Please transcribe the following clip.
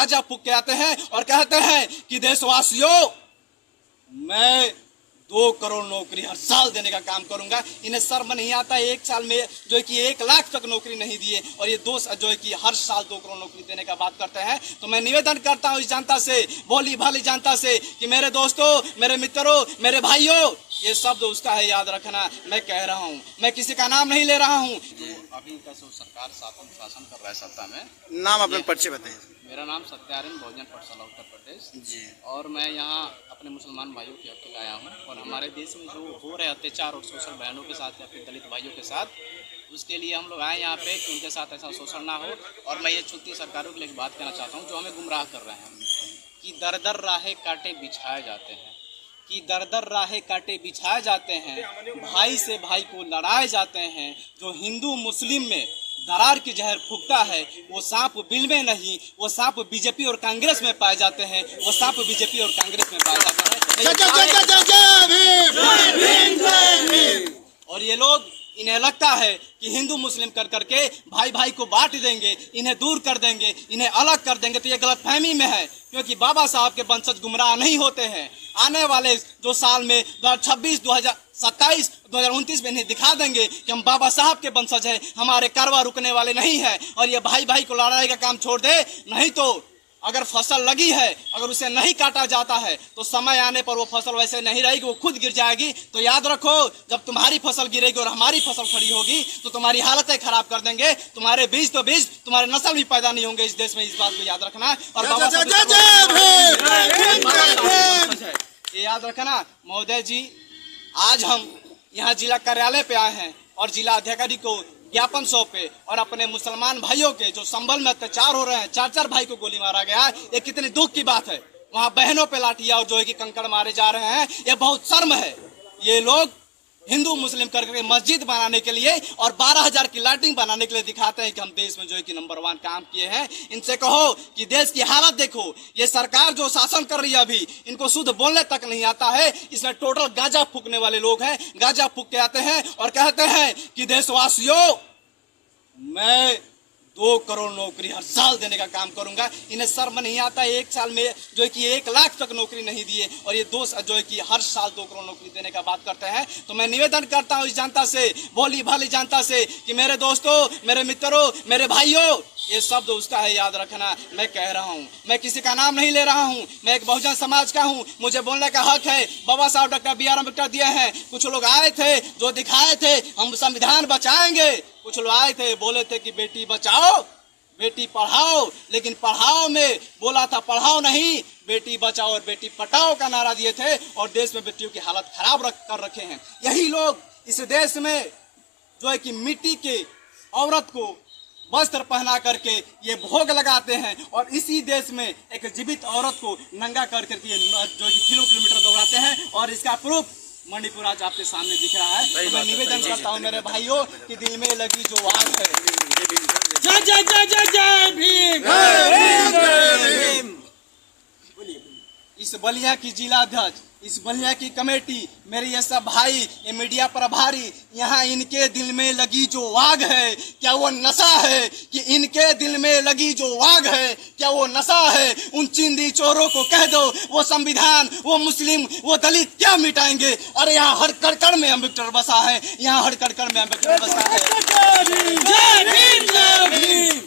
गांजा फूक के आते हैं और कहते हैं कि देशवासियों, मैं 2 करोड़ नौकरी हर साल देने का काम करूंगा। इन्हें शर्म नहीं आता एक साल में जो है कि 1 लाख तक नौकरी नहीं दिए और ये जो है कि हर साल 2 करोड़ नौकरी देने का बात करते हैं। तो मैं निवेदन करता हूं इस जनता से, भोली भाली जनता से, कि मेरे दोस्तों, मेरे मित्रों, मेरे भाइयों, ये शब्द उसका है, याद रखना। मैं कह रहा हूँ, मैं किसी का नाम नहीं ले रहा हूँ। अभी का सरकार शासन कर रहा है सत्ता में। नाम अपने परिचय बताइए। मेरा नाम सत्यारण बहुजन पाठशाला उत्तर प्रदेश जी। और मैं यहाँ अपने मुसलमान भाइयों के हक के लिए आया हूँ और हमारे देश में जो हो रहे अत्याचार और शोषण बहनों के साथ या फिर दलित भाइयों के साथ, उसके लिए हम लोग आए यहाँ पे कि उनके साथ ऐसा शोषण ना हो। और मैं ये छुट्टी सरकारों के लिए बात कहना चाहता हूँ जो हमें गुमराह कर रहे हैं कि दर दर राहें कांटे बिछाए जाते हैं, कि दर दर राहें कांटे बिछाए जाते हैं, भाई से भाई को लड़ाए जाते हैं। जो हिंदू मुस्लिम में दरार की जहर फूकता है वो सांप बिल में नहीं, वो सांप बीजेपी और कांग्रेस में पाए जाते हैं, वो सांप बीजेपी और कांग्रेस में पाए जाते हैं। और ये लोग, इन्हें लगता है कि हिंदू मुस्लिम कर करके भाई भाई को बांट देंगे, इन्हें दूर कर देंगे, इन्हें अलग कर देंगे। तो ये गलतफहमी में है, क्योंकि बाबा साहब के वंशज गुमराह नहीं होते हैं। आने वाले जो साल में 2026, 2027, 2029 में इन्हें दिखा देंगे कि हम बाबा साहब के वंशज हैं, हमारे कारवां रुकने वाले नहीं है। और ये भाई भाई को लड़ाई का काम छोड़ दे, नहीं तो अगर फसल लगी है, अगर उसे नहीं काटा जाता है तो समय आने पर वो फसल वैसे नहीं रहेगी, वो खुद गिर जाएगी। तो याद रखो, जब तुम्हारी फसल गिरेगी और हमारी फसल खड़ी होगी तो तुम्हारी हालतें खराब कर देंगे। तुम्हारे बीज तो बीज, तुम्हारे नस्ल भी पैदा नहीं होंगे इस देश में, इस बात को याद रखना। और बाबा ये याद रखना महोदय जी, आज हम यहाँ जिला कार्यालय पे आए हैं और जिला अधिकारी को ज्ञापन सौंपे और अपने मुसलमान भाइयों के जो संभल में अत्याचार हो रहे हैं, 4 भाई को गोली मारा गया है, ये कितनी दुख की बात है। वहाँ बहनों पे लाठियां और जो है कि कंकड़ मारे जा रहे हैं, ये बहुत शर्म है। ये लोग हिंदू मुस्लिम करके मस्जिद बनाने के लिए और 12,000 की लाइटिंग बनाने के लिए दिखाते हैं कि हम देश में जो है कि नंबर 1 काम किए हैं। इनसे कहो कि देश की हालत देखो, ये सरकार जो शासन कर रही है अभी, इनको शुद्ध बोलने तक नहीं आता है। इसमें टोटल गांजा फूकने वाले लोग हैं, गांजा फूक के आते हैं और कहते हैं कि देशवासियों, मैं 2 करोड़ नौकरी हर साल देने का काम करूंगा। इन्हें शर्म नहीं आता एक साल में जो है कि 1 लाख तक नौकरी नहीं दिए और ये जो है कि हर साल 2 करोड़ नौकरी देने का बात करते हैं। तो मैं निवेदन करता हूं इस जनता से, भोली भाली जनता से, कि मेरे दोस्तों, मेरे मित्रों, मेरे भाइयों, ये शब्द उसका है, याद रखना। मैं कह रहा हूँ, मैं किसी का नाम नहीं ले रहा हूँ, मैं एक बहुजन समाज का हूँ, मुझे बोलने का हक है। बाबा साहब डॉक्टर BR अम्बेडकर दिए हैं। कुछ लोग आए थे जो दिखाए थे हम संविधान बचाएंगे, कुछ लोग आए थे बोले थे कि बेटी बचाओ बेटी पढ़ाओ, लेकिन पढ़ाओ में बोला था पढ़ाओ नहीं, बेटी बचाओ और बेटी पढ़ाओ का नारा दिए थे और देश में बेटियों की हालत खराब कर रखे हैं। यही लोग इस देश में जो है कि मिट्टी के औरत को वस्त्र पहना करके ये भोग लगाते हैं और इसी देश में एक जीवित औरत को नंगा कर करके जो है किलोमीटर दौड़ाते हैं। और इसका प्रूफ मणिपुर आज आपके सामने दिख रहा है। तो मैं निवेदन करता हूँ मेरे भाइयों कि दिल में लगी जो आग है, जय जय जय जय जय भीम, इस बलिया की जिला अध्यक्ष, इस बलिया की कमेटी, मेरे ये सब भाई, ये मीडिया प्रभारी, यहाँ इनके दिल में लगी जो आग है, क्या वो नशा है? कि इनके दिल में लगी जो आग है, क्या वो नशा है? उन चिंदी चोरों को कह दो वो संविधान, वो मुस्लिम, वो दलित क्या मिटाएंगे? अरे यहाँ हर कड़कड़ में अम्बेडकर बसा है, यहाँ हर कड़कड़ में अम्बेडकर बसा है। जय भीम, जय भीम।